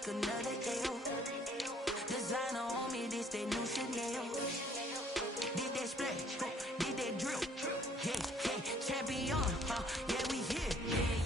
take another L. Designer on me, this that new Chanel. Did that splash, did that drill. Yeah, champion, yeah, we here.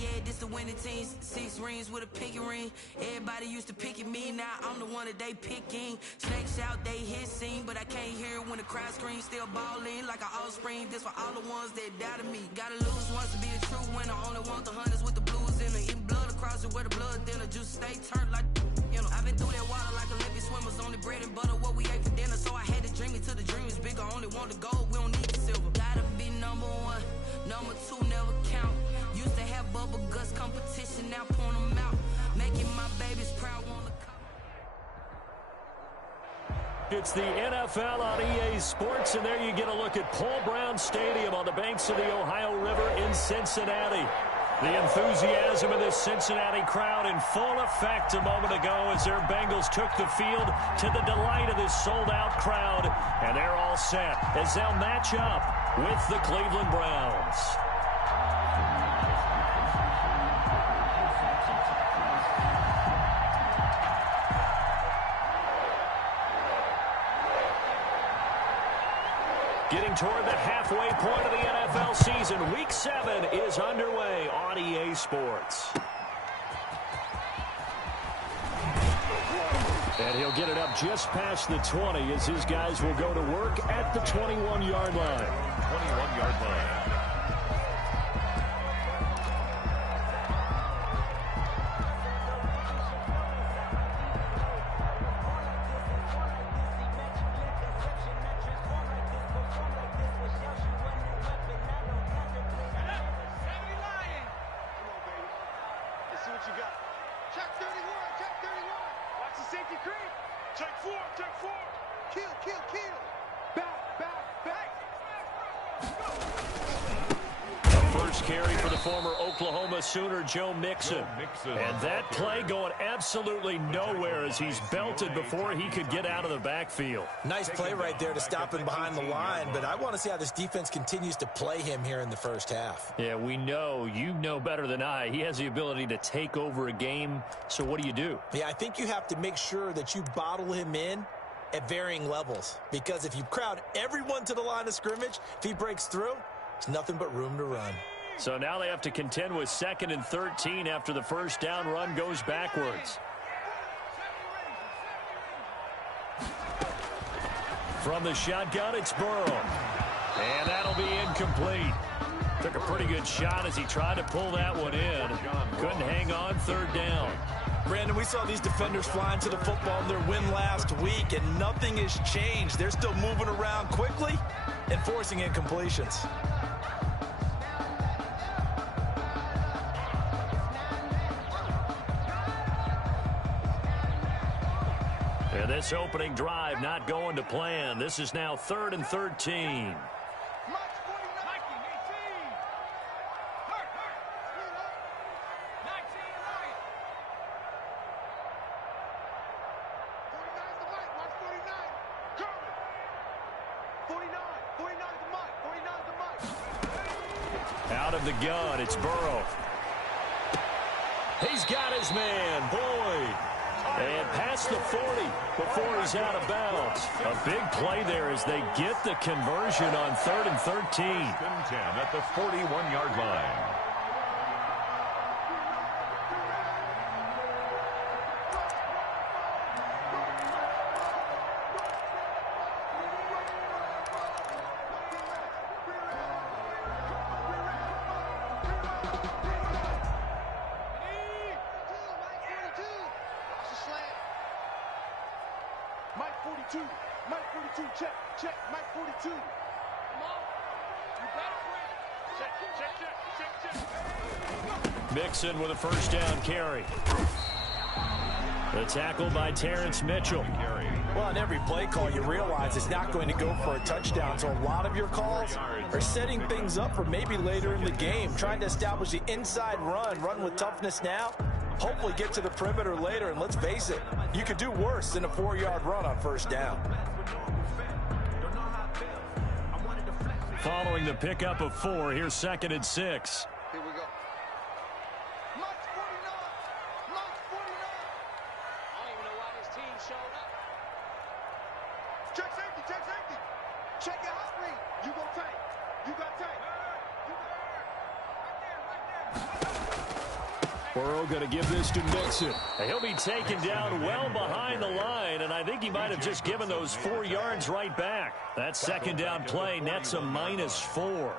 Yeah, this the winning team. 6 rings with a pinky ring. Everybody used to pick at me, now I'm the one that they picking. Snakes out, they hit scene, but I can't hear it when the crowd screams. Still balling like an offspring. This for all the ones that doubted me. Gotta lose once to be a true winner. Only want the hunters with the blues in it. Eating blood across it where the blood thinner. Just stay turned like, you know. I've been through that water like Olympic swimmers. Only bread and butter, what we ate for dinner. So I had to dream it till the dream is bigger. Only want the gold, we don't need the silver. Gotta be number 1, number 2 never count. Used to have bubble guts competition, now point them out. Making my babies proud, wanna come. It's the NFL on EA Sports, and there you get a look at Paul Brown Stadium on the banks of the Ohio River in Cincinnati. The enthusiasm of this Cincinnati crowd in full effect a moment ago as their Bengals took the field to the delight of this sold-out crowd. And they're all set as they'll match up with the Cleveland Browns. Getting toward the halfway point of the NFL season, Week 7 is underway on EA Sports. And he'll get it up just past the 20 as his guys will go to work at the 21-yard line. 21-yard line. Carry for the former Oklahoma Sooner, Joe Mixon. And that play going absolutely nowhere as he's belted before he could get out of the backfield. Nice play right there to stop him behind the line, but I want to see how this defense continues to play him here in the first half. Yeah, we know. You know better than I. He has the ability to take over a game, so what do? Yeah, I think you have to make sure that you bottle him in at varying levels, because if you crowd everyone to the line of scrimmage, if he breaks through, there's nothing but room to run. So now they have to contend with 2nd and 13 after the first down run goes backwards. From the shotgun, it's Burrow. And that'll be incomplete. Took a pretty good shot as he tried to pull that one in. Couldn't hang on 3rd down. Brandon, we saw these defenders flying to the football in their win last week, and nothing has changed. They're still moving around quickly and forcing incompletions. And this opening drive not going to plan. This is now 3rd and 13. Out of the gun, it's Burrow. He's got his man, Boyd. And past the 40 before he's out of bounds. A big play there as they get the conversion on 3rd and 13. 10 at the 41-yard line. Mike 42, check, Mike 42. Come on. You got it, check. Mixon with a first down carry. The tackle by Terrence Mitchell. Well, on every play call, you realize it's not going to go for a touchdown, so a lot of your calls are setting things up for maybe later in the game, trying to establish the inside run with toughness now, hopefully get to the perimeter later, and let's face it, you could do worse than a 4-yard run on first down. Following the pickup of 4, here's 2nd and 6. Here we go. Mike 49. Check safety, check safety. Check your hot read. You go tight. You got tight. Burrow going to give this to Mixon. He'll be taken down well behind the line, and I think he might have just given those 4 yards right back. That second down play nets a -4.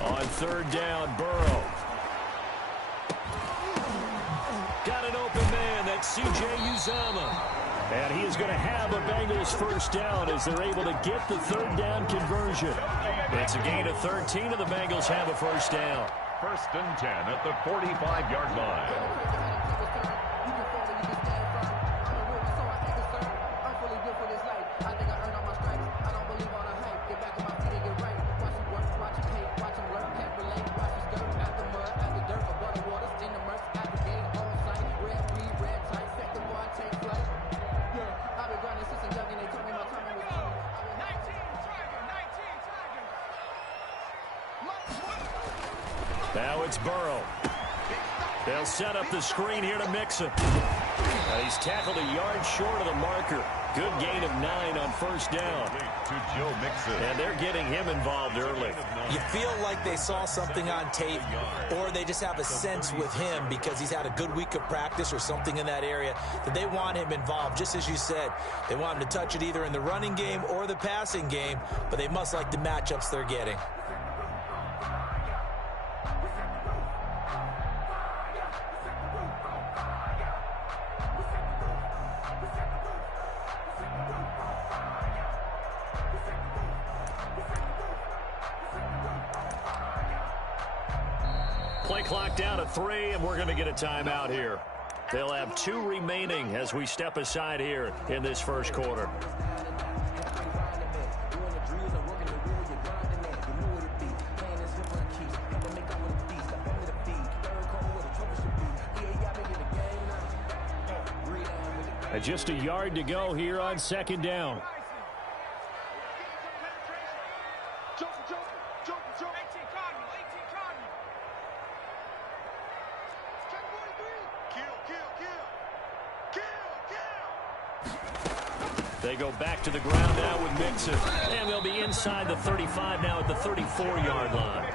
On third down, Burrow. Got an open man. That's C.J. Uzomah. And he is going to have a Bengals first down as they're able to get the third down conversion. It's a gain of 13, and the Bengals have a first down. 1st and 10 at the 45-yard line. Now it's Burrow. They'll set up the screen here to Mixon. And he's tackled a yard short of the marker. Good gain of 9 on first down. To Joe Mixon. And they're getting him involved early. You feel like they saw something on tape, or they just have a sense with him because he's had a good week of practice or something in that area that they want him involved. Just as you said, they want him to touch it either in the running game or the passing game, but they must like the matchups they're getting. Play clock down to 3, and we're going to get a timeout here. They'll have 2 remaining as we step aside here in this first quarter. And just a yard to go here on second down. They go back to the ground now with Mixon. And they'll be inside the 35 now at the 34-yard line.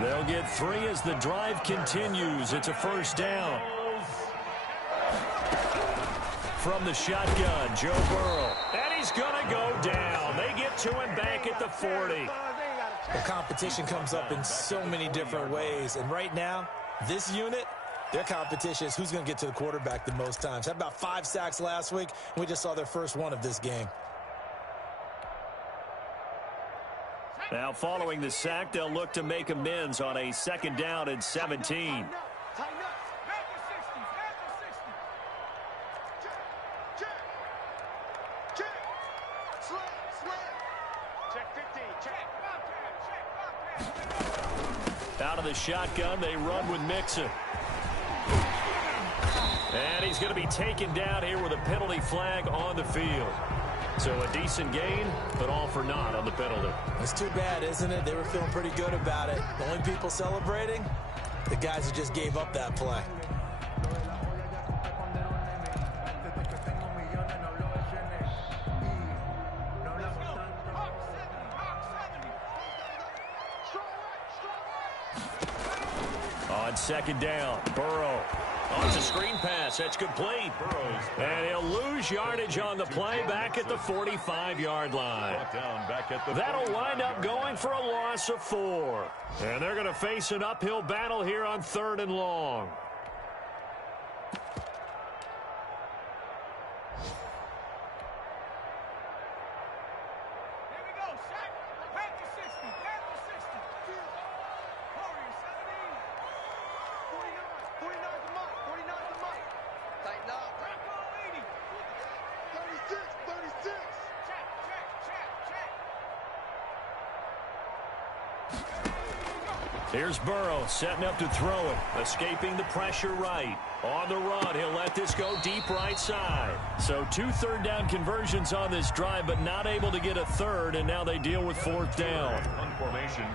They'll get 3 as the drive continues. It's a first down. From the shotgun, Joe Burrow. And he's going to go down. They get to him back at the 40. The competition comes up in so many different ways. And right now, this unit, their competition is who's going to get to the quarterback the most times. Had about 5 sacks last week, and we just saw their first one of this game. Now following the sack, they'll look to make amends on a second down and 17. Out of the shotgun, they run with Mixon. And he's going to be taken down here with a penalty flag on the field. So a decent gain, but all for naught on the penalty. It's too bad, isn't it? They were feeling pretty good about it. The only people celebrating, the guys who just gave up that play. On second down, Burrow. Oh, it's a screen pass. That's complete. And he'll lose yardage on the play back at the 45-yard line. That'll wind up going for a loss of 4. And they're going to face an uphill battle here on 3rd and long. Here's Burrow setting up to throw it. Escaping the pressure right. On the run, he'll let this go deep right side. So 2 third-down conversions on this drive, but not able to get a third, and now they deal with 4th down.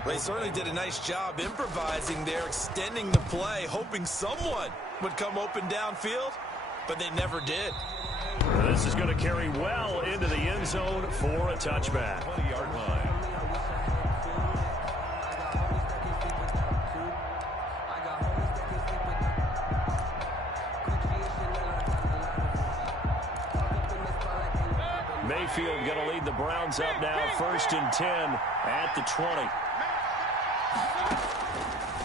They certainly did a nice job improvising there, extending the play, hoping someone would come open downfield, but they never did. This is going to carry well into the end zone for a touchback. 20-yard line. Mayfield going to lead the Browns up now, 1st and 10 at the 20.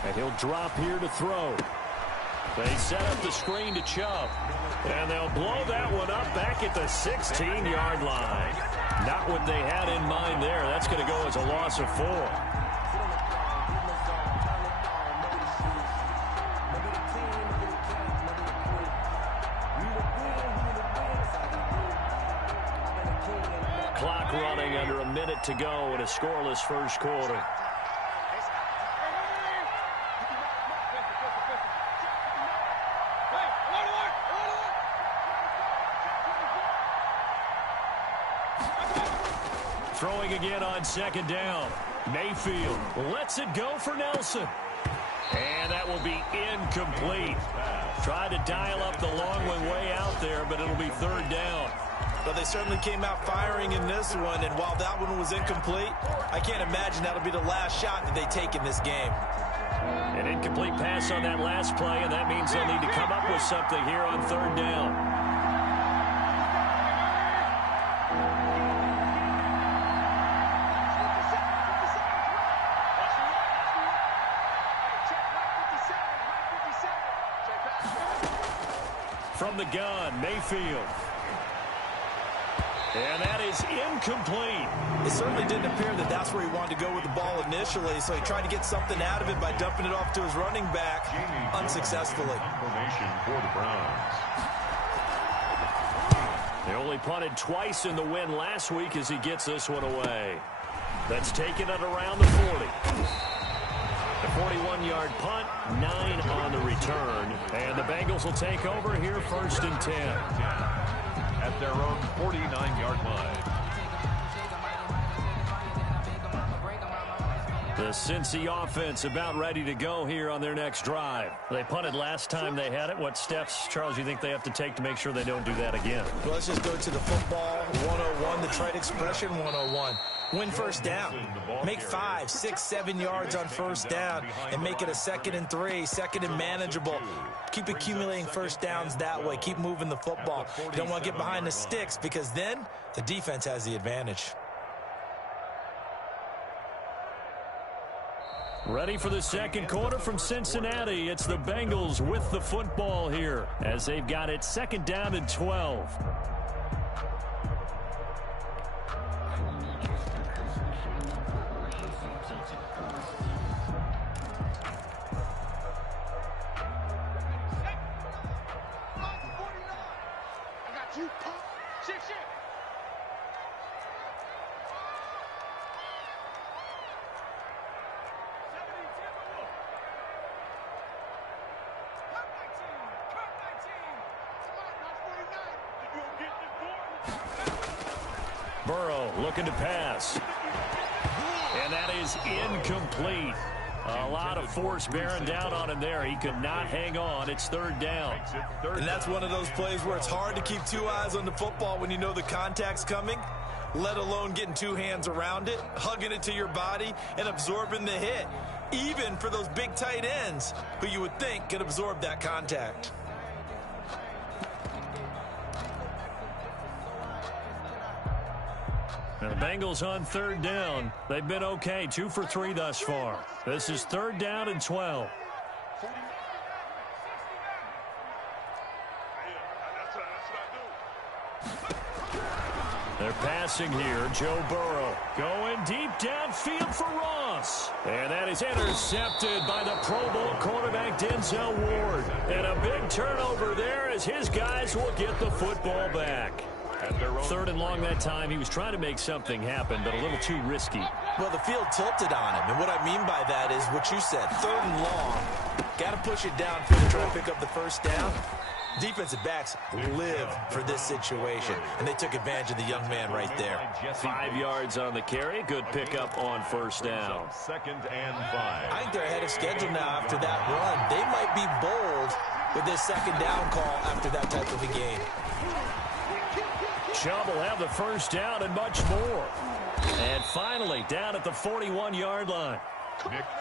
And he'll drop here to throw. They set up the screen to Chubb. And they'll blow that one up back at the 16-yard line. Not what they had in mind there. That's going to go as a loss of 4. Clock running, under a minute to go in a scoreless first quarter. Throwing again on 2nd down. Mayfield lets it go for Nelson. And that will be incomplete. Tried to dial up the long one way out there, but it'll be 3rd down. But they certainly came out firing in this one, and while that one was incomplete, I can't imagine that'll be the last shot that they take in this game. An incomplete pass on that last play, and that means they'll need to come up with something here on 3rd down. From the gun, Mayfield. And that is incomplete. It certainly didn't appear that that's where he wanted to go with the ball initially, so he tried to get something out of it by dumping it off to his running back unsuccessfully. Formation for the Browns. They only punted twice in the win last week as he gets this one away. That's taken it around the 40. The 41-yard punt, 9 on the return. And the Bengals will take over here 1st and 10. At their own 49-yard line. The Cincy offense about ready to go here on their next drive. They punted last time they had it. What steps, Charles, you think they have to take to make sure they don't do that again? Well, let's just go to the football 101, the trade expression 101. Win 1st down. Make 5, 6, 7 yards on 1st down and make it a 2nd and 3, 2nd and manageable. Keep accumulating 1st downs that way. Keep moving the football. You don't want to get behind the sticks because then the defense has the advantage. Ready for the 2nd quarter from Cincinnati. It's the Bengals with the football here as they've got it 2nd down and 12. Burrow looking to pass. And that is incomplete. A lot of force bearing down on him there. He could not hang on. It's 3rd down. And that's one of those plays where it's hard to keep 2 eyes on the football when you know the contact's coming, let alone getting 2 hands around it, hugging it to your body, and absorbing the hit, even for those big tight ends who you would think could absorb that contact. Now the Bengals on 3rd down. They've been okay, 2 for 3 thus far. This is 3rd down and 12. They're passing here. Joe Burrow going deep downfield for Ross. And that is intercepted by the Pro Bowl quarterback Denzel Ward. And a big turnover there as his guys will get the football back. 3rd and long that time. He was trying to make something happen, but a little too risky. Well, the field tilted on him, and what I mean by that is what you said, 3rd and long. Got to push it downfield to try to pick up the first down. Defensive backs live for this situation, and they took advantage of the young man right there. 5 yards on the carry. Good pickup on first down. 2nd and 5. I think they're ahead of schedule now after that run. They might be bold with this 2nd down call after that type of a game. Chubb will have the first down and much more. And finally, down at the 41-yard line.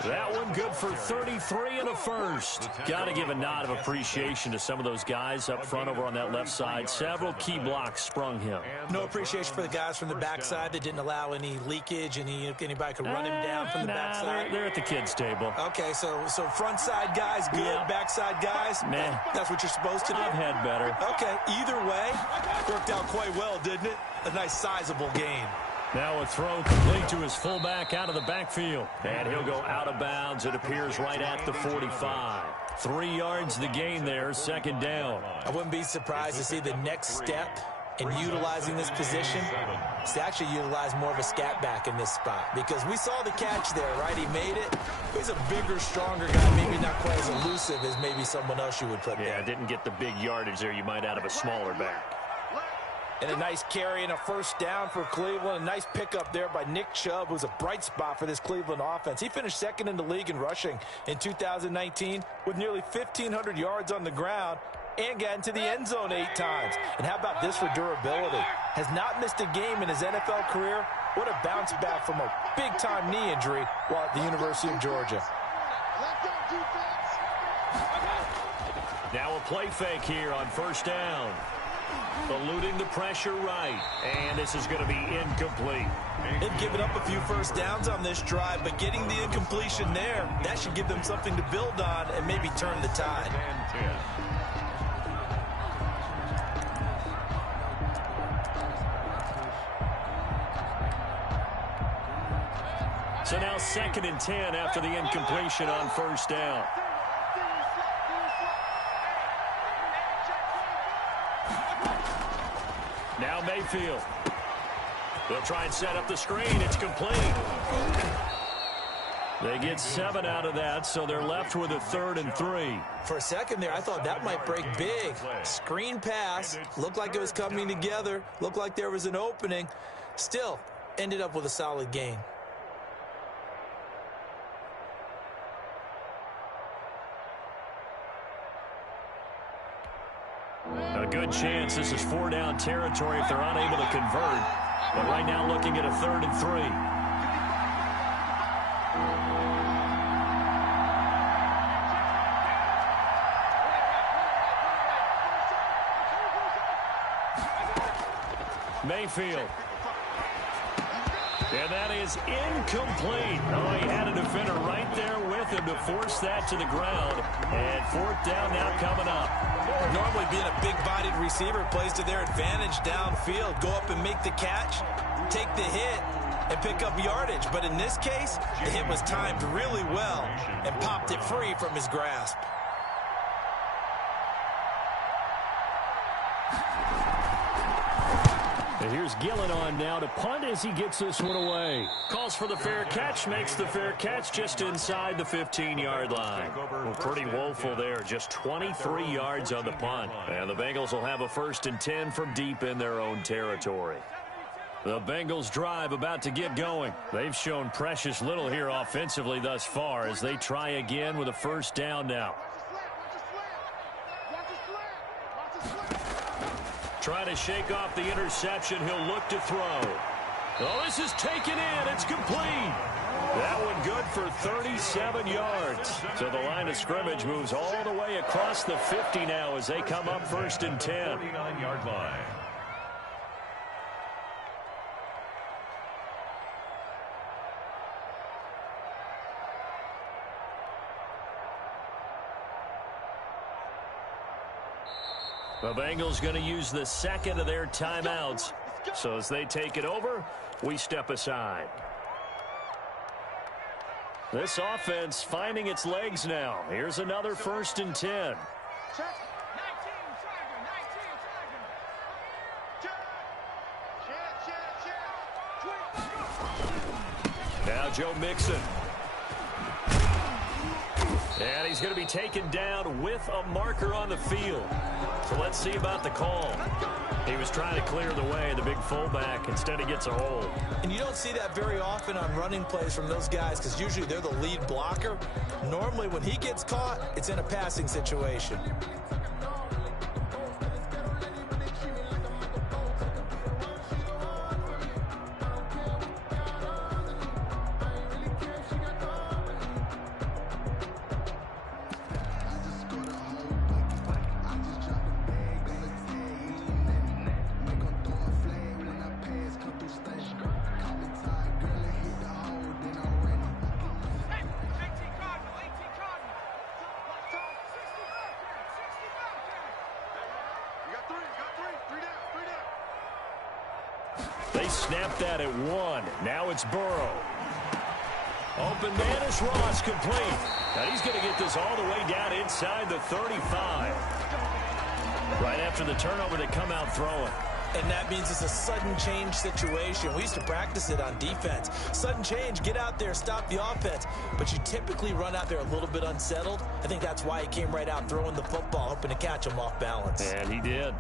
That one good for 33 and a first. Got to give a nod of appreciation to some of those guys up front over on that left side. Several key blocks sprung him. No appreciation for the guys from the backside that didn't allow any leakage, anybody could run him down from the backside. They're at the kids' table. Okay, so front side guys good, Yeah. backside guys, man, that's what you're supposed to do. I've had better. Okay, either way, worked out quite well, didn't it? A nice sizable gain. Now a throw complete to his fullback out of the backfield. And he'll go out of bounds. It appears right at the 45. 3 yards the gain there, 2nd down. I wouldn't be surprised to see the next step in utilizing this position is to actually utilize more of a scat back in this spot. Because we saw the catch there, right? He made it. He's a bigger, stronger guy, maybe not quite as elusive as maybe someone else you would put there. Yeah, didn't get the big yardage there you might out of a smaller back. And a nice carry and a first down for Cleveland. A nice pickup there by Nick Chubb, who's a bright spot for this Cleveland offense. He finished 2nd in the league in rushing in 2019 with nearly 1,500 yards on the ground and got into the end zone 8 times. And how about this for durability? Has not missed a game in his NFL career. What a bounce back from a big-time knee injury while at the University of Georgia. Now a play fake here on first down. Eluding the pressure right. And this is going to be incomplete. They've given up a few first downs on this drive, but getting the incompletion there, that should give them something to build on and maybe turn the tide. So now 2nd and 10 after the incompletion on first down. Now Mayfield. They'll try and set up the screen. It's complete. They get 7 out of that, so they're left with a 3rd and 3. For a second there, I thought that might break big. Screen pass. Looked like it was coming together. Looked like there was an opening. Still, ended up with a solid gain. A good chance this is 4-down territory if they're unable to convert. But right now looking at a 3rd and 3. Mayfield. And that is incomplete. Oh, he had a defender right there with him to force that to the ground. And 4th down now coming up. Normally being a big-bodied receiver plays to their advantage downfield. Go up and make the catch, take the hit, and pick up yardage. But in this case, the hit was timed really well and popped it free from his grasp. And here's Gillen on now to punt as he gets this one away. Calls for the fair catch, makes the fair catch just inside the 15-yard line. Well, pretty woeful there, just 23 yards on the punt. And the Bengals will have a 1st and 10 from deep in their own territory. The Bengals drive about to get going. They've shown precious little here offensively thus far as they try again with a 1st down now. Trying to shake off the interception. He'll look to throw. Oh, this is taken in. It's complete. That one good for 37 yards. So the line of scrimmage moves all the way across the 50 now as they come up 1st and 10. 39-yard line. The Bengals going to use the 2nd of their timeouts. So as they take it over, we step aside. This offense finding its legs now. Here's another 1st and 10. Now Joe Mixon. And he's going to be taken down with a marker on the field. So let's see about the call. He was trying to clear the way, the big fullback. Instead, he gets a hold. And you don't see that very often on running plays from those guys because usually they're the lead blocker. Normally, when he gets caught, it's in a passing situation. They snapped that at 1. Now it's Burrow. Open man is Ross, complete. And he's going to get this all the way down inside the 35. Right after the turnover, they come out throwing. And that means it's a sudden change situation. We used to practice it on defense. Sudden change, get out there, stop the offense. But you typically run out there a little bit unsettled. I think that's why he came right out throwing the football, hoping to catch him off balance. And he did.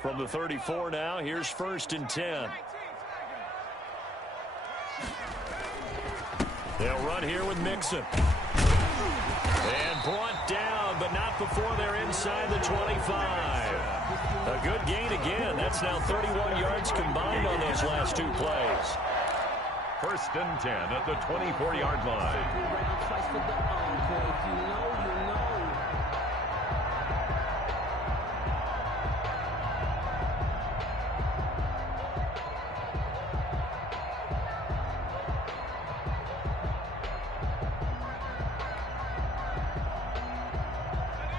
From the 34 now, here's 1st and 10. They'll run here with Mixon. And brought down, but not before they're inside the 25. A good gain again. That's now 31 yards combined on those last 2 plays. 1st and 10 at the 24-yard line.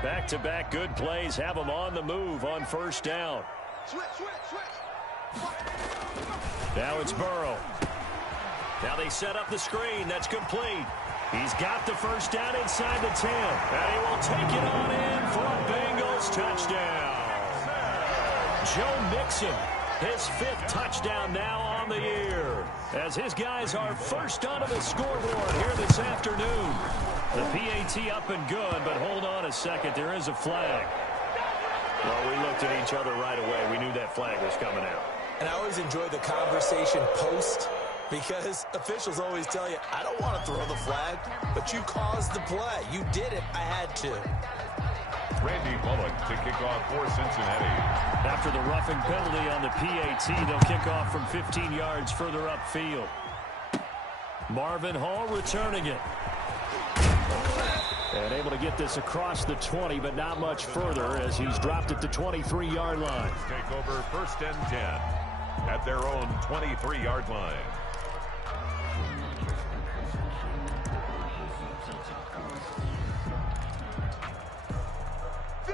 Back-to-back good plays have them on the move on 1st down. Now it's Burrow. Now they set up the screen. That's complete. He's got the 1st down inside the 10. And he will take it on in for a Bengals touchdown. Joe Mixon, his 5th touchdown now on the year. As his guys are first onto the scoreboard here this afternoon. The PAT up and good, but hold on a second. There is a flag. Well, we looked at each other right away. We knew that flag was coming out. And I always enjoy the conversation post because officials always tell you, I don't want to throw the flag, but you caused the play. You did it. I had to. Randy Bullock to kick off for Cincinnati. After the roughing penalty on the PAT, they'll kick off from 15 yards further upfield. Marvin Hall returning it. And able to get this across the 20, but not much further as he's dropped at the 23-yard line. Take over 1st and 10 at their own 23-yard line.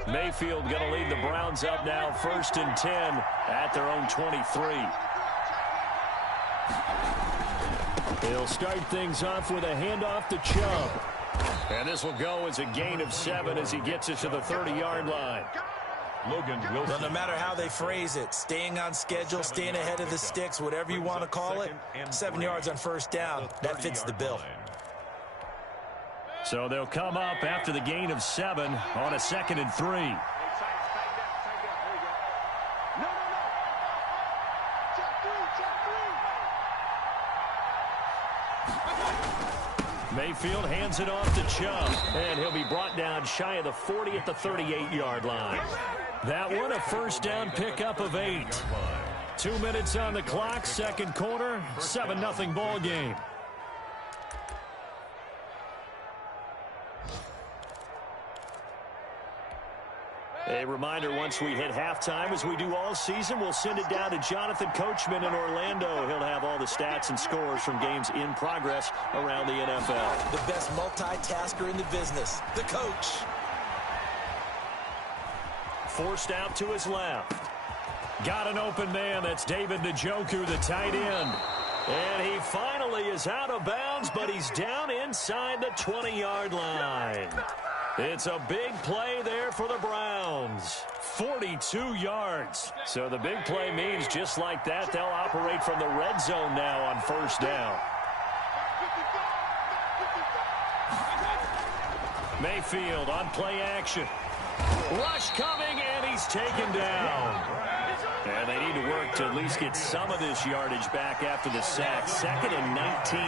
Mayfield going to lead the Browns up now 1st and 10 at their own 23. They'll start things off with a handoff to Chubb. And this will go as a gain of 7 as he gets it to the 30-yard line. Logan Wilson. Well, no matter how they phrase it, staying on schedule, staying ahead of the sticks, whatever you want to call it, 7 yards on 1st down, that fits the bill. So they'll come up after the gain of 7 on a 2nd and 3. Mayfield hands it off to Chubb, and he'll be brought down shy of the 40 at the 38-yard line. That one a 1st down pickup of 8. 2 minutes on the clock, 2nd quarter, 7-0 ball game. A reminder, once we hit halftime, as we do all season, we'll send it down to Jonathan Coachman in Orlando. He'll have all the stats and scores from games in progress around the NFL. The best multitasker in the business, the coach. Forced out to his left. Got an open man. That's David Njoku, the tight end. And he finally is out of bounds, but he's down inside the 20-yard line. It's a big play there for the Browns. 42 yards. So the big play means just like that, they'll operate from the red zone now on first down. Mayfield on play action. Rush coming, and he's taken down. And they need to work to at least get some of this yardage back after the sack. 2nd and 19.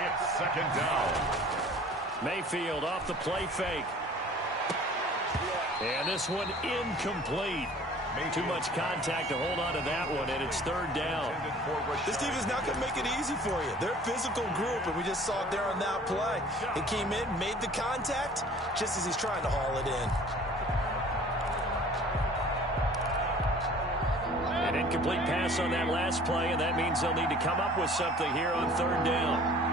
It's 2nd down. Mayfield off the play fake. And this one incomplete. Too much contact to hold on to that one, and it's 3rd down. This team is not going to make it easy for you. They're a physical group, and we just saw it there on that play. He came in, made the contact, just as he's trying to haul it in. An incomplete pass on that last play, and that means they'll need to come up with something here on 3rd down.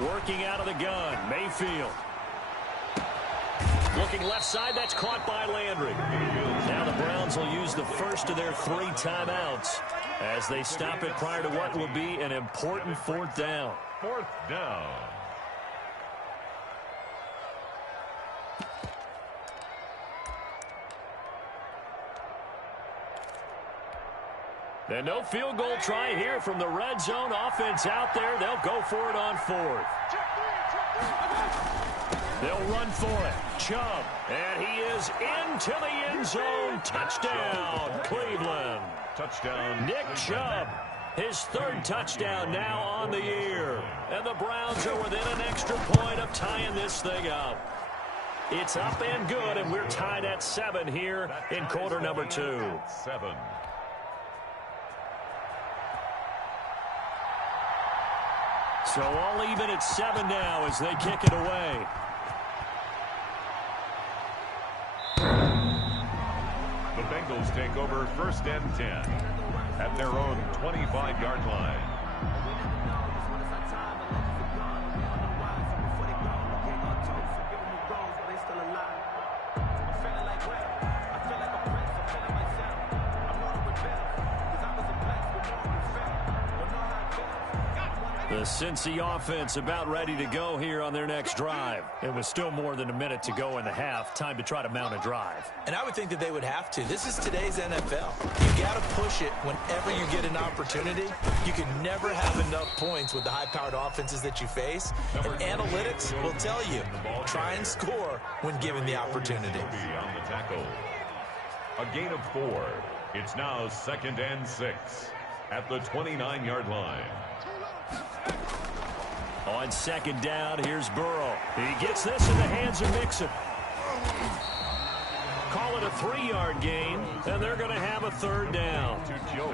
Working out of the gun, Mayfield. Looking left side, that's caught by Landry. Now the Browns will use the first of their 3 timeouts as they stop it prior to what will be an important 4th down. 4th down. And no field goal try here from the red zone. Offense out there. They'll go for it on 4th. They'll run for it. Chubb. And he is into the end zone. Touchdown, Cleveland. Touchdown. Nick Chubb. His 3rd touchdown now on the year. And the Browns are within an extra point of tying this thing up. It's up and good, and we're tied at 7 here in quarter number 2. 7. So all even at 7 now as they kick it away. The Bengals take over 1st and 10 at their own 25-yard line. The Cincy offense about ready to go here on their next drive. It was still more than a minute to go in the half. Time to try to mount a drive. And I would think that they would have to. This is today's NFL. You got to push it whenever you get an opportunity. You can never have enough points with the high-powered offenses that you face. And analytics will tell you, try and score when given the opportunity. On the tackle. A gain of 4. It's now 2nd and 6 at the 29-yard line. On 2nd down, here's Burrow. He gets this in the hands of Mixon. Call it a 3-yard gain, and they're going to have a 3rd down.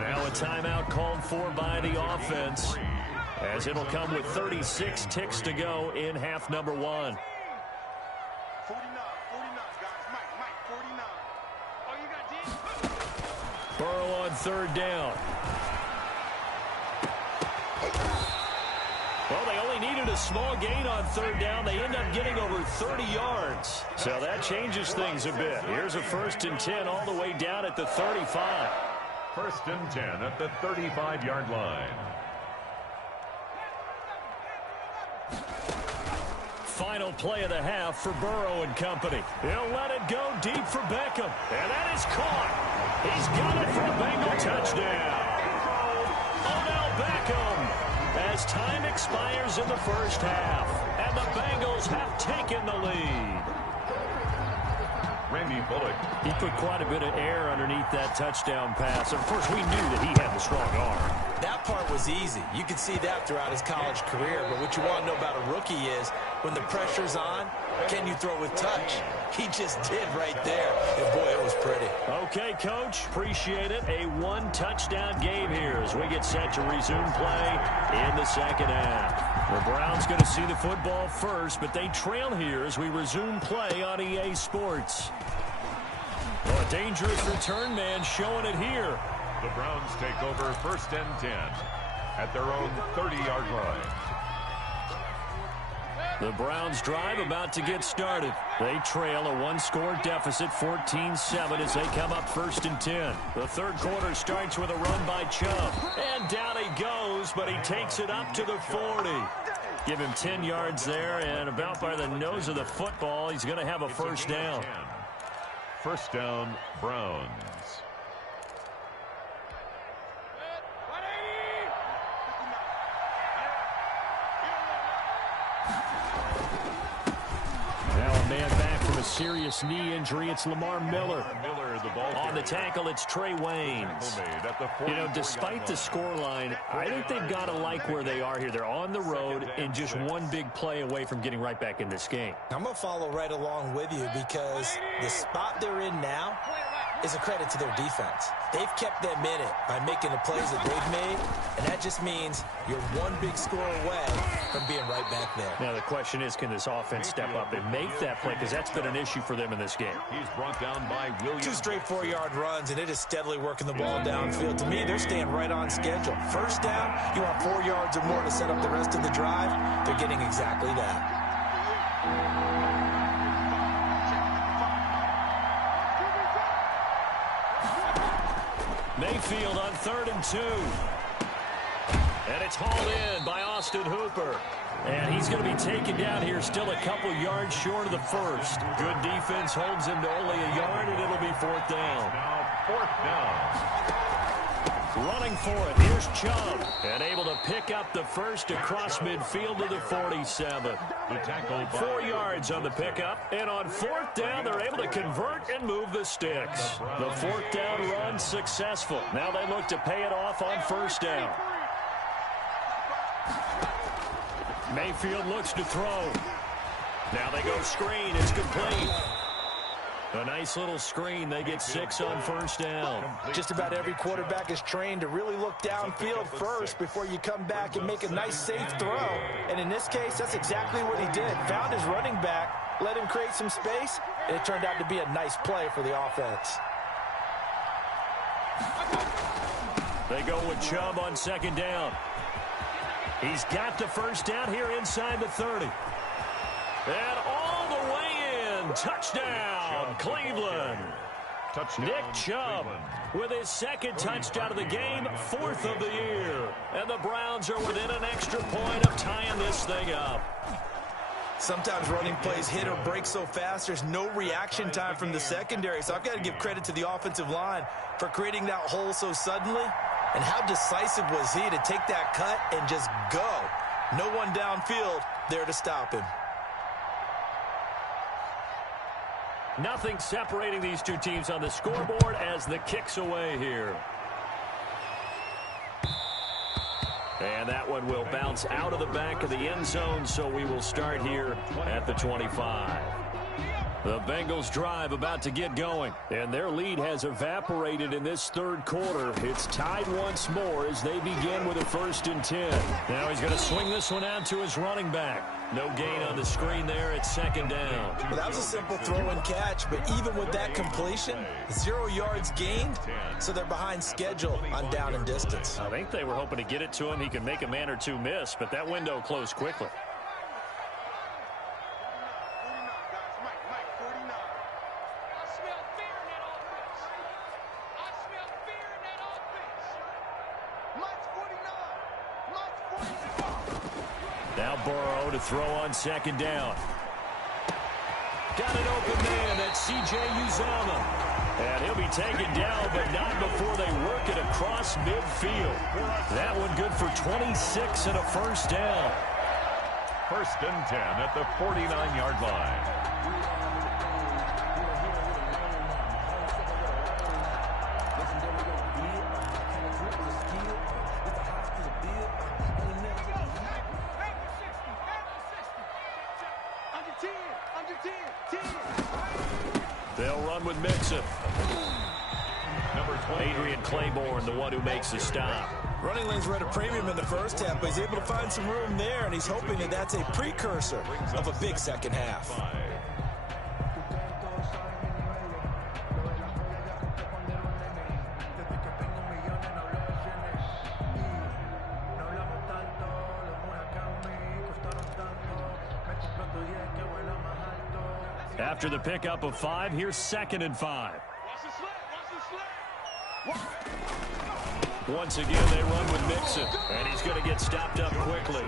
Now a timeout called for by the offense, as it'll come with 36 ticks to go in half number 1. 49, guys. Mike, 49. Oh, you got D? Burrow on 3rd down. Well, they only needed a small gain on 3rd down. They end up getting over 30 yards. So that changes things a bit. Here's a 1st and 10 all the way down at the 35. 1st and 10 at the 35-yard line. Final play of the half for Burrow and company. He'll let it go deep for Beckham. And that is caught. He's got it for a Bengal touchdown. Odell Beckham. As time expires in the first half, and the Bengals have taken the lead. Randy Bullock. He put quite a bit of air underneath that touchdown pass. Of course, we knew that he had the strong arm. That part was easy. You could see that throughout his college career. But what you want to know about a rookie is when the pressure's on, can you throw with touch? He just did right there. And, boy, it was pretty. Okay, Coach. Appreciate it. A 1-touchdown game here as we get set to resume play in the 2nd half. The Browns going to see the football first, but they trail here as we resume play on EA Sports. Oh, a dangerous return man showing it here. The Browns take over 1st and 10 at their own 30-yard line. The Browns drive about to get started. They trail a one-score deficit, 14-7, as they come up 1st and 10. The third quarter starts with a run by Chubb. And down he goes, but he takes it up to the 40. Give him 10 yards there, and about by the nose of the football, he's going to have a first down. First down, Browns. Now a man back from a serious knee injury. It's Lamar Miller. On the tackle, it's Trey Waynes. You know, despite the scoreline, I think they've got to like where they are here. They're on the road and just one big play away from getting right back in this game. I'm going to follow right along with you because the spot they're in now is a credit to their defense. They've kept them in it by making the plays that they've made, and that just means you're one big score away from being right back there. Now the question is, can this offense step up and make that play? Because that's been an issue for them in this game. He's brought down by Williams. 2 straight 4-yard runs, and it is steadily working the ball downfield. To me, they're staying right on schedule. First down, you want 4 yards or more to set up the rest of the drive. They're getting exactly that. Mayfield on 3rd and 2. And it's hauled in by Austin Hooper. And he's going to be taken down here, still a couple yards short of the first. Good defense holds him to only a yard, and it'll be 4th down. Now 4th down. Running for it, here's Chubb. And able to pick up the first across midfield to the 47. The tackle 4 yards on the pickup. And on 4th down, they're able to convert and move the sticks. The 4th down run successful. Now they look to pay it off on 1st down. Mayfield looks to throw. Now they go screen. It's complete. A nice little screen. They get 6 on 1st down. Just about every quarterback is trained to really look downfield first before you come back and make a nice, safe throw. And in this case, that's exactly what he did. Found his running back, let him create some space, and it turned out to be a nice play for the offense. They go with Chubb on 2nd down. He's got the first down here inside the 30. And all the way in. Touchdown, Cleveland. Touchdown, Nick Chubb with his 2nd touchdown of the game, 4th of the year. And the Browns are within an extra point of tying this thing up. Sometimes running plays hit or break so fast, there's no reaction time from the secondary. So I've got to give credit to the offensive line for creating that hole so suddenly. And how decisive was he to take that cut and just go? No one downfield there to stop him. Nothing separating these two teams on the scoreboard as the kick's away here. And that one will bounce out of the back of the end zone, so we will start here at the 25. The Bengals drive about to get going, and their lead has evaporated in this 3rd quarter. It's tied once more as they begin with a 1st and 10. Now he's going to swing this one out to his running back. No gain on the screen there at 2nd down. Well, that was a simple throw and catch, but even with that completion, 0 yards gained, so they're behind schedule on down and distance. I think they were hoping to get it to him. He could make a man or two miss, but that window closed quickly. Now Burrow to throw on 2nd down. Got an open man. That's C.J. Uzomah. And he'll be taken down, but not before they work it across midfield. That one good for 26 and a first down. 1st and 10 at the 49-yard line. They'll run with Mixon. Number 20, Adrian Claiborne, the one who makes the stop. Running lanes were at a premium in the first half, but he's able to find some room there, and he's hoping that that's a precursor of a big second half. After the pickup of 5, here's 2nd and 5. Once again, they run with Mixon, and he's going to get stopped up quickly.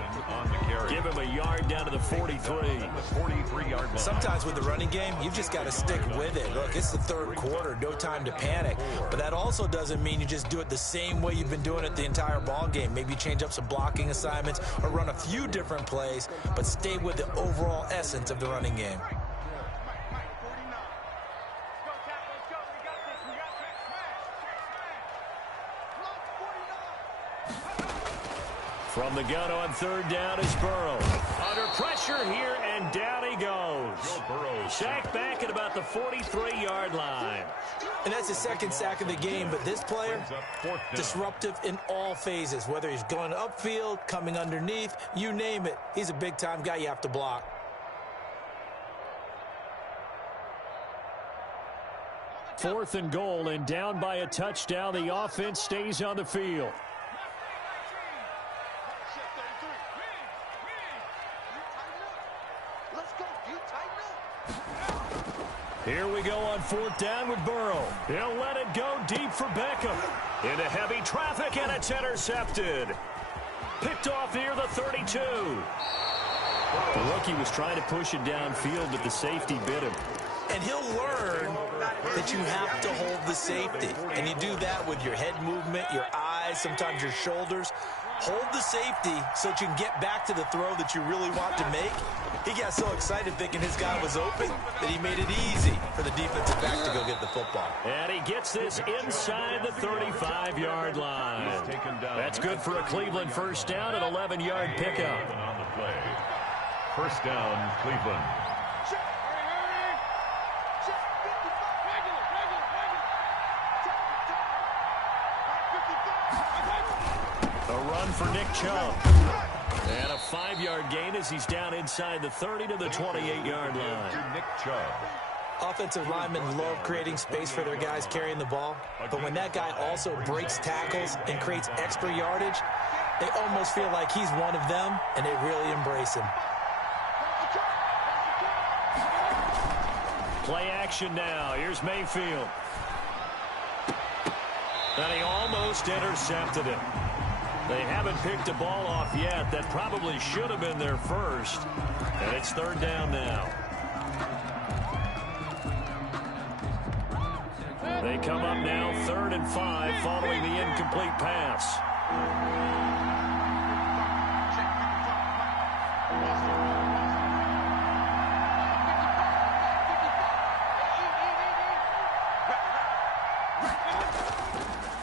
Give him a yard down to the 43. 43-yard line. Sometimes with the running game, you've just got to stick with it. Look, it's the third quarter, no time to panic. But that also doesn't mean you just do it the same way you've been doing it the entire ball game. Maybe change up some blocking assignments or run a few different plays, but stay with the overall essence of the running game. From the gun on 3rd down is Burrow. Under pressure here, and down he goes. Sacked back at about the 43-yard line. And that's his 2nd sack of the game, but this player, disruptive in all phases, whether he's going upfield, coming underneath, you name it. He's a big-time guy you have to block. Fourth and goal, and down by a touchdown. The offense stays on the field. Here we go on 4th down with Burrow. He'll let it go deep for Beckham. Into heavy traffic, and it's intercepted. Picked off near the 32. The rookie was trying to push it downfield, but the safety bit him. And he'll learn that you have to hold the safety. And you do that with your head movement, your eyes, sometimes your shoulders. Hold the safety so that you can get back to the throw that you really want to make. He got so excited thinking his guy was open that he made it easy for the defensive back to go get the football. And he gets this inside the 35-yard line. That's good for a Cleveland 1st down, an 11-yard pickup. On the play. 1st down, Cleveland. A run for Nick Chubb. And a 5-yard gain as he's down inside the 30 to the 28-yard line. Nick Chubb. Offensive linemen love creating space for their guys carrying the ball. But when that guy also breaks tackles and creates extra yardage, they almost feel like he's one of them, and they really embrace him. Play action now. Here's Mayfield. And he almost intercepted him. They haven't picked a ball off yet. That probably should have been their first. And it's 3rd down now. They come up now 3rd and 5 following the incomplete pass.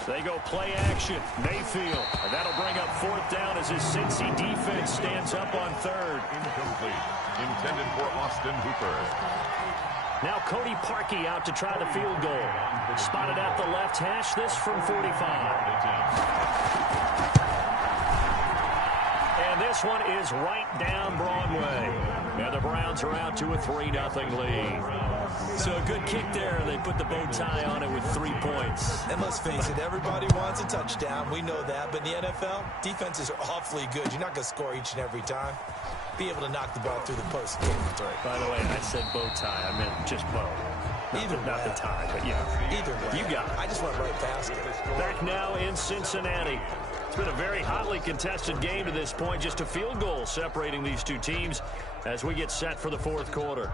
They go play action. Mayfield. And that'll bring up 4th down as his Cincy defense stands up on 3rd. Incomplete. Intended for Austin Hooper. Now Cody Parkey out to try the field goal. Spotted at the left hash. This from 45. And this one is right down Broadway. And the Browns are out to a 3-0 lead. So a good kick there. They put the bow tie on it with 3 points. And let's face it, everybody wants a touchdown. We know that. But in the NFL, defenses are awfully good. You're not going to score each and every time. Be able to knock the ball through the post. By the way, I said bow tie. I meant just bow. Not the tie, but yeah. Either way. You got it. I just went right past it. Back now in Cincinnati. It's been a very hotly contested game to this point. Just a field goal separating these two teams as we get set for the 4th quarter.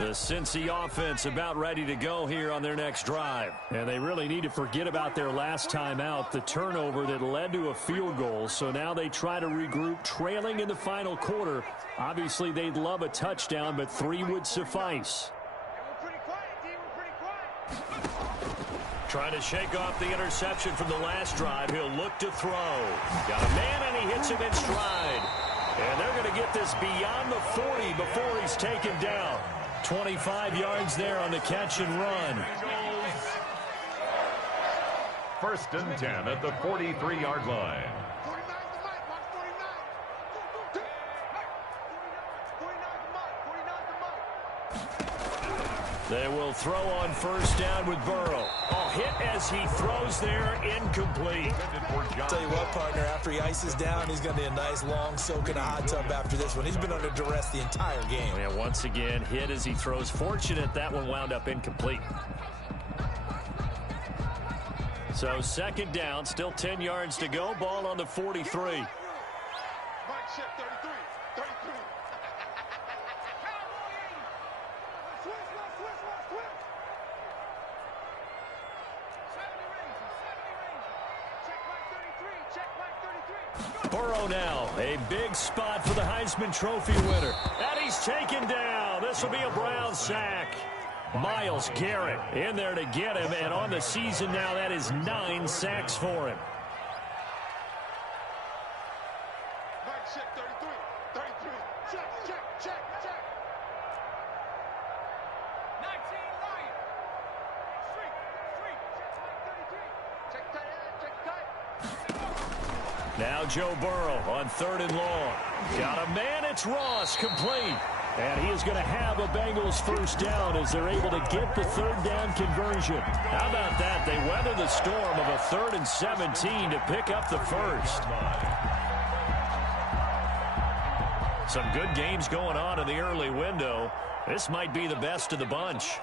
The Cincy offense about ready to go here on their next drive. And they really need to forget about their last time out, the turnover that led to a field goal. So now they try to regroup, trailing in the final quarter. Obviously, they'd love a touchdown, but 3 would suffice. Trying to shake off the interception from the last drive. He'll look to throw. Got a man, and he hits him in stride. And they're going to get this beyond the 40 before he's taken down. 25 yards there on the catch and run. 1st and 10 at the 43-yard line. They will throw on 1st down with Burrow. Oh, hit as he throws there, incomplete. Tell you what, partner, after he ices down, he's going to need a nice long soak in a hot tub after this one. He's been under duress the entire game. Yeah, once again, hit as he throws. Fortunate that one wound up incomplete. So second down, still 10 yards to go. Ball on the 43. Mike check 33. 33. Burrow now, a big spot for the Heisman Trophy winner. And he's taken down. This will be a Brown sack. Myles Garrett in there to get him, and on the season now, that is 9 sacks for him. Mike check 33. 33. Check, check, check, check. 19 Ryan. Street. Check tight end, check tight. Now Joe Burrow on 3rd and long. Got a man, it's Ross, complete. And he is going to have a Bengals first down as they're able to get the 3rd down conversion. How about that? They weather the storm of a 3rd and 17 to pick up the first. Some good games going on in the early window. This might be the best of the bunch.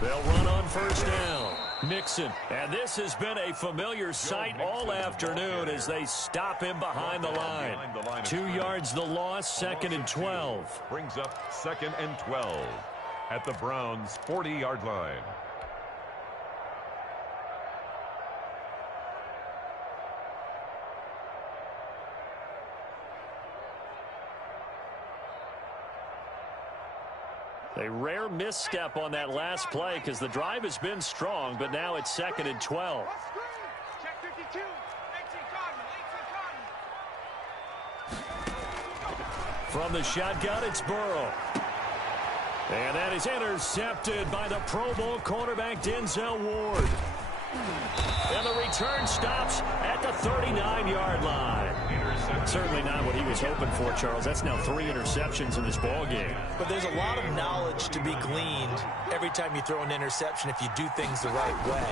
They'll run on first down. Mixon. And this has been a familiar sight all afternoon as they stop him behind the line. 2 yards the loss, 2nd and 12. Brings up 2nd and 12 at the Browns' 40-yard line. A rare misstep on that last play because the drive has been strong, but now it's 2nd and 12. Check 52. 18 Cotton. From the shotgun, it's Burrow. And that is intercepted by the Pro Bowl cornerback Denzel Ward. And the return stops at the 39-yard line. Certainly not what he was hoping for, Charles. That's now 3 interceptions in this ball game. But there's a lot of knowledge to be gleaned every time you throw an interception if you do things the right way.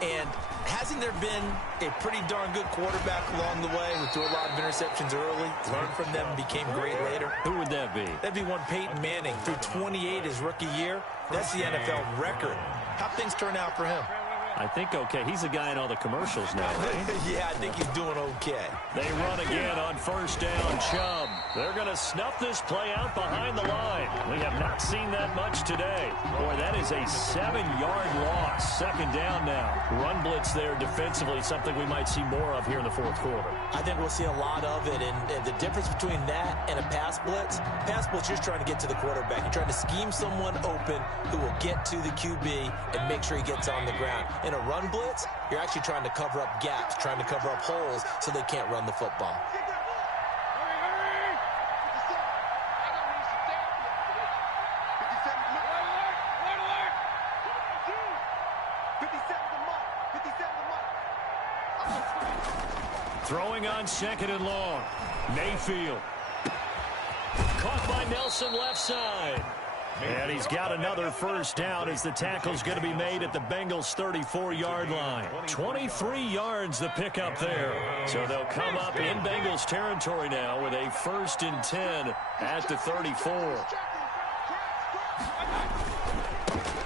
And hasn't there been a pretty darn good quarterback along the way who threw a lot of interceptions early, learned from them, and became great later? Who would that be? That'd be one Peyton Manning. Threw 28 his rookie year. That's the NFL record. How'd things turn out for him? I think okay. He's the guy in all the commercials now, right? Yeah, I think he's doing okay. They run again on first down. Chubb. They're going to snuff this play out behind the line. We have not seen that much today. Boy, that is a 7-yard loss. 2nd down now. Run blitz there defensively, something we might see more of here in the 4th quarter. I think we'll see a lot of it, and the difference between that and a pass blitz, you're just trying to get to the quarterback. You're trying to scheme someone open who will get to the QB and make sure he gets on the ground. In a run blitz, you're actually trying to cover up gaps, trying to cover up holes so they can't run the football. Throwing on 2nd and long. Mayfield. Caught by Nelson left side. And he's got another first down as the tackle's going to be made at the Bengals' 34-yard line. 23 yards the pickup there. So they'll come up in Bengals territory now with a 1st and 10 at the 34.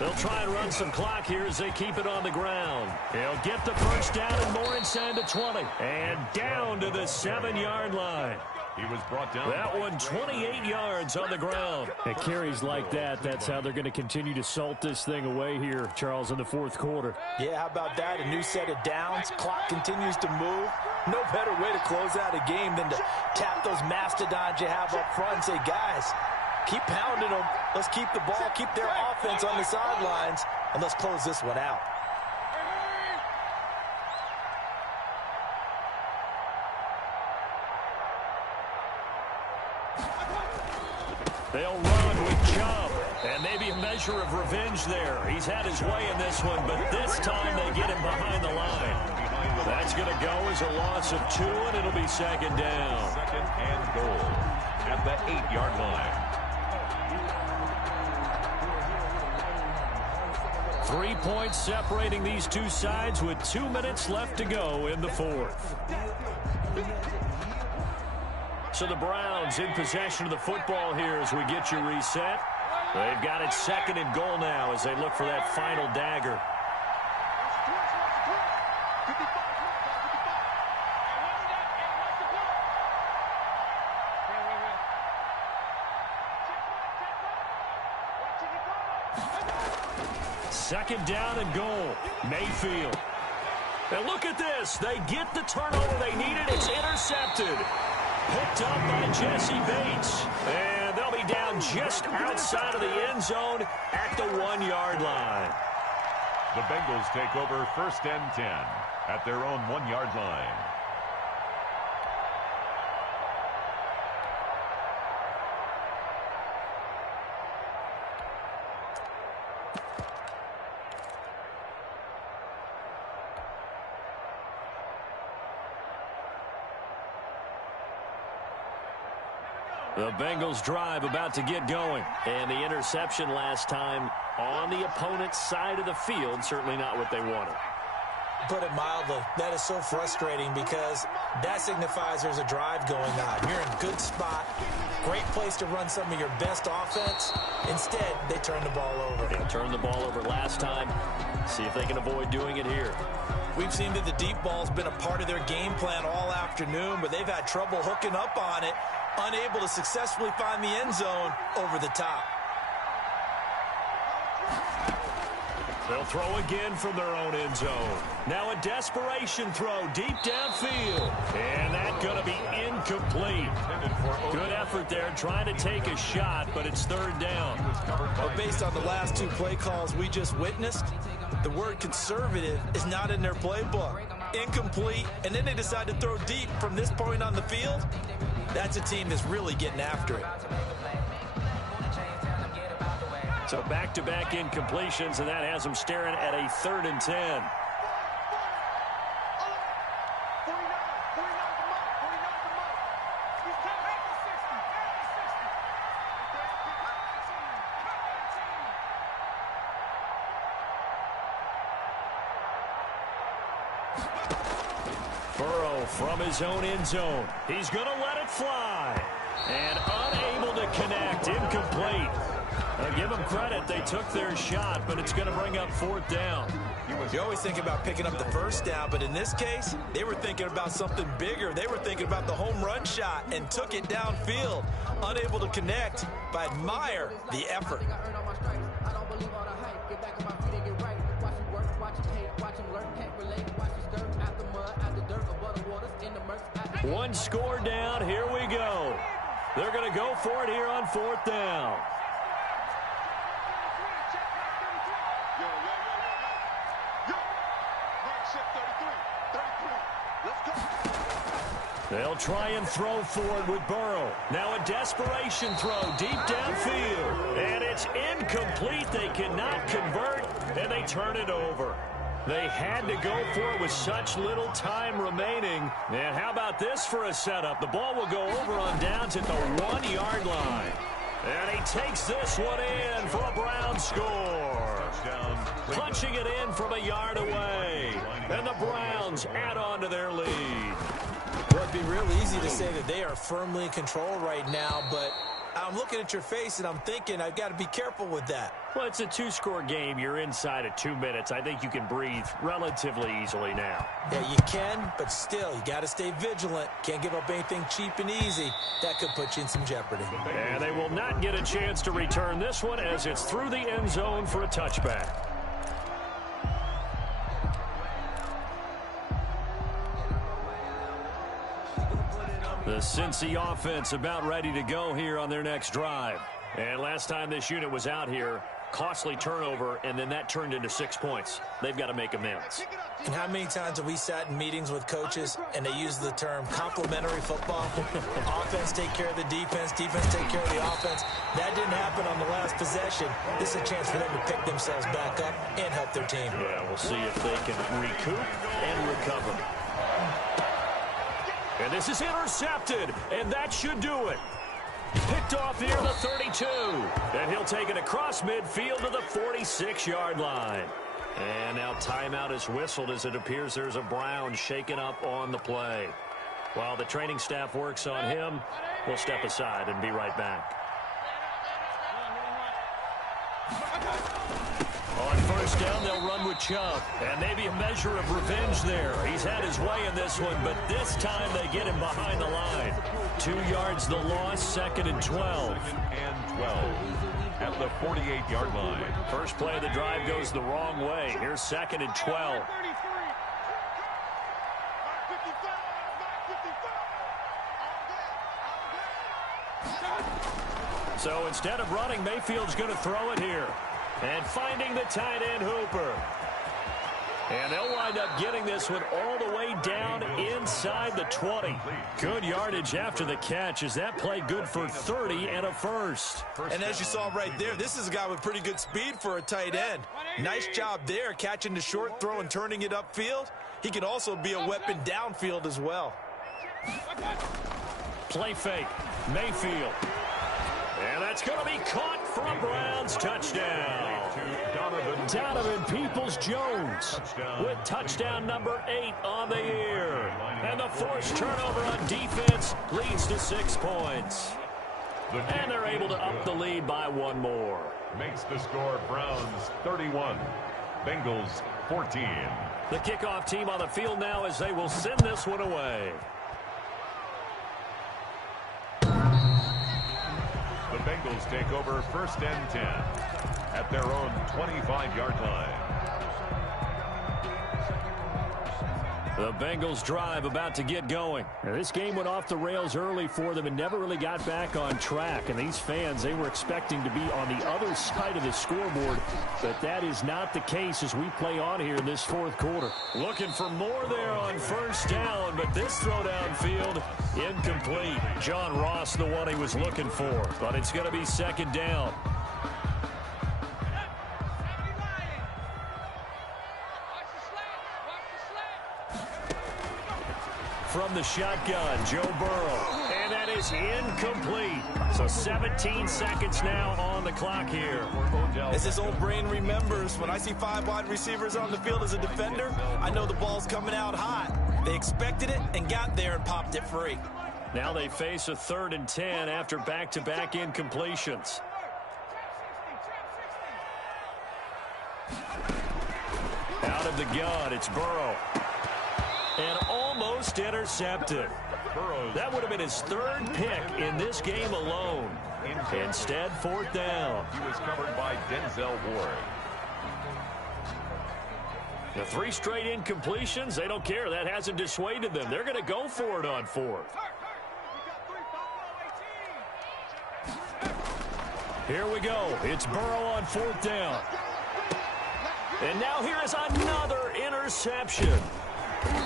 They'll try and run some clock here as they keep it on the ground. He'll get the first down and more inside the 20. And down to the 7-yard line. He was brought down. That one 28 yards on the ground. It carries like that. That's how they're going to continue to salt this thing away here, Charles, in the 4th quarter. Yeah, how about that? A new set of downs. Clock continues to move. No better way to close out a game than to tap those mastodons you have up front and say, guys, keep pounding them. Let's keep the ball, keep their offense on the sidelines, and let's close this one out. They'll run with Chubb, and maybe a measure of revenge there. He's had his way in this one, but this time they get him behind the line. That's going to go as a loss of 2, and it'll be second down. Second and goal at the 8-yard line. 3 points separating these two sides with 2 minutes left to go in the fourth. So the Browns in possession of the football here as we get you reset. They've got it second and goal now as they look for that final dagger. Second down and goal. Mayfield. And look at this. They get the turnover they needed. It's intercepted. Picked up by Jesse Bates. And they'll be down just outside of the end zone at the 1-yard line. The Bengals take over first and 10 at their own 1-yard line. The Bengals drive about to get going. And the interception last time on the opponent's side of the field, certainly not what they wanted. Put it mildly, that is so frustrating because that signifies there's a drive going on. You're in a good spot, great place to run some of your best offense. Instead, they turn the ball over. Yeah, turned the ball over last time. See if they can avoid doing it here. We've seen that the deep ball's been a part of their game plan all afternoon, but they've had trouble hooking up on it, unable to successfully find the end zone over the top. They'll throw again from their own end zone. Now a desperation throw deep downfield. And that's going to be incomplete. Good effort there trying to take a shot, but it's third down. Well, based on the last two play calls we just witnessed, the word conservative is not in their playbook. Incomplete, and then they decide to throw deep from this point on the field. That's a team that's really getting after it. So back-to-back incompletions, and that has them staring at a 3rd and 10. Burrow from his own end zone. He's going to let it fly. And unable to connect. Incomplete. I'll give them credit. They took their shot, but it's going to bring up 4th down. You always think about picking up the first down, but in this case, they were thinking about something bigger. They were thinking about the home run shot and took it downfield. Unable to connect, but admire the effort. One score down. Here we go. They're going to go for it here on 4th down. They'll try and throw forward with Burrow. Now a desperation throw deep downfield. And it's incomplete. They cannot convert, and they turn it over. They had to go for it with such little time remaining. And how about this for a setup? The ball will go over on downs at the 1-yard line. And he takes this one in for a Brown score. Punching it in from a yard away. And the Browns add on to their lead. Well, it'd be real easy to say that they are firmly in control right now, but I'm looking at your face and I'm thinking I've got to be careful with that. Well, it's a 2-score game. You're inside of 2 minutes. I think you can breathe relatively easily now. Yeah, you can, but still, you got to stay vigilant. Can't give up anything cheap and easy. That could put you in some jeopardy. And they will not get a chance to return this one as it's through the end zone for a touchback. The Cincy offense about ready to go here on their next drive. And last time this unit was out here, Costly turnover, and then that turned into 6 points. They've got to make amends. And how many times have we sat in meetings with coaches and they use the term complementary football? Offense take care of the defense, defense take care of the offense. That didn't happen on the last possession. This is a chance for them to pick themselves back up and help their team. Yeah, we'll see if they can recoup and recover. And this is intercepted, and that should do it. Picked off near the 32. And he'll take it across midfield to the 46-yard line. And now timeout is whistled as it appears there's a Brown shaken up on the play. While the training staff works on him, we'll step aside and be right back. On first down, they'll run with Chubb. And maybe a measure of revenge there. He's had his way in this one, but this time they get him behind the line. 2 yards the loss, 2nd and 12. And 12 at the 48-yard line. First play of the drive goes the wrong way. Here's 2nd and 12. So instead of running, Mayfield's going to throw it here. And finding the tight end Hooper. And they'll wind up getting this one all the way down inside the 20. Good yardage after the catch. Is that play good for 30 and a first? And as you saw right there, this is a guy with pretty good speed for a tight end. Nice job there, catching the short throw and turning it upfield. He can also be a weapon downfield as well. Play fake. Mayfield. And that's going to be caught for a Browns touchdown. Donovan Peoples-Jones with touchdown number 8 on the year. And the forced turnover on defense leads to 6 points. And they're able to up the lead by 1 more. Makes the score Browns 31, Bengals 14. The kickoff team on the field now as they will send this one away. The Bengals take over 1st and 10 at their own 25-yard line. The Bengals drive about to get going. Now, this game went off the rails early for them and never really got back on track. And these fans, they were expecting to be on the other side of the scoreboard. But that is not the case as we play on here in this 4th quarter. Looking for more there on first down, but this throw downfield, incomplete. John Ross, the one he was looking for. But it's going to be 2nd down. From the shotgun, Joe Burrow. And that is incomplete. So 17 seconds now on the clock here. As his old brain remembers, when I see 5 wide receivers on the field as a defender, I know the ball's coming out hot. They expected it and got there and popped it free. Now they face a 3rd and 10 after back-to-back incompletions. Out of the gun, it's Burrow. And almost intercepted. That would have been his 3rd pick in this game alone. Instead, 4th down. He was covered by Denzel Ward. The 3 straight incompletions, they don't care. That hasn't dissuaded them. They're going to go for it on 4th. Here we go. It's Burrow on 4th down. And now here is another interception.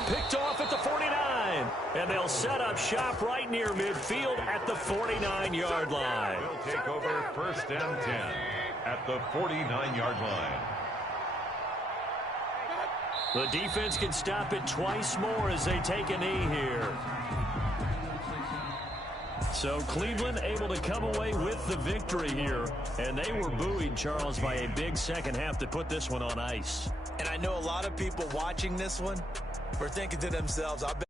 Picked off at the 49. And they'll set up shop right near midfield at the 49-yard line. They'll take over 1st and 10 at the 49-yard line. The defense can stop it twice more as they take a knee here. So Cleveland able to come away with the victory here. And they were buoyed, Charles, by a big second half to put this one on ice. And I know a lot of people watching this one were thinking to themselves, I bet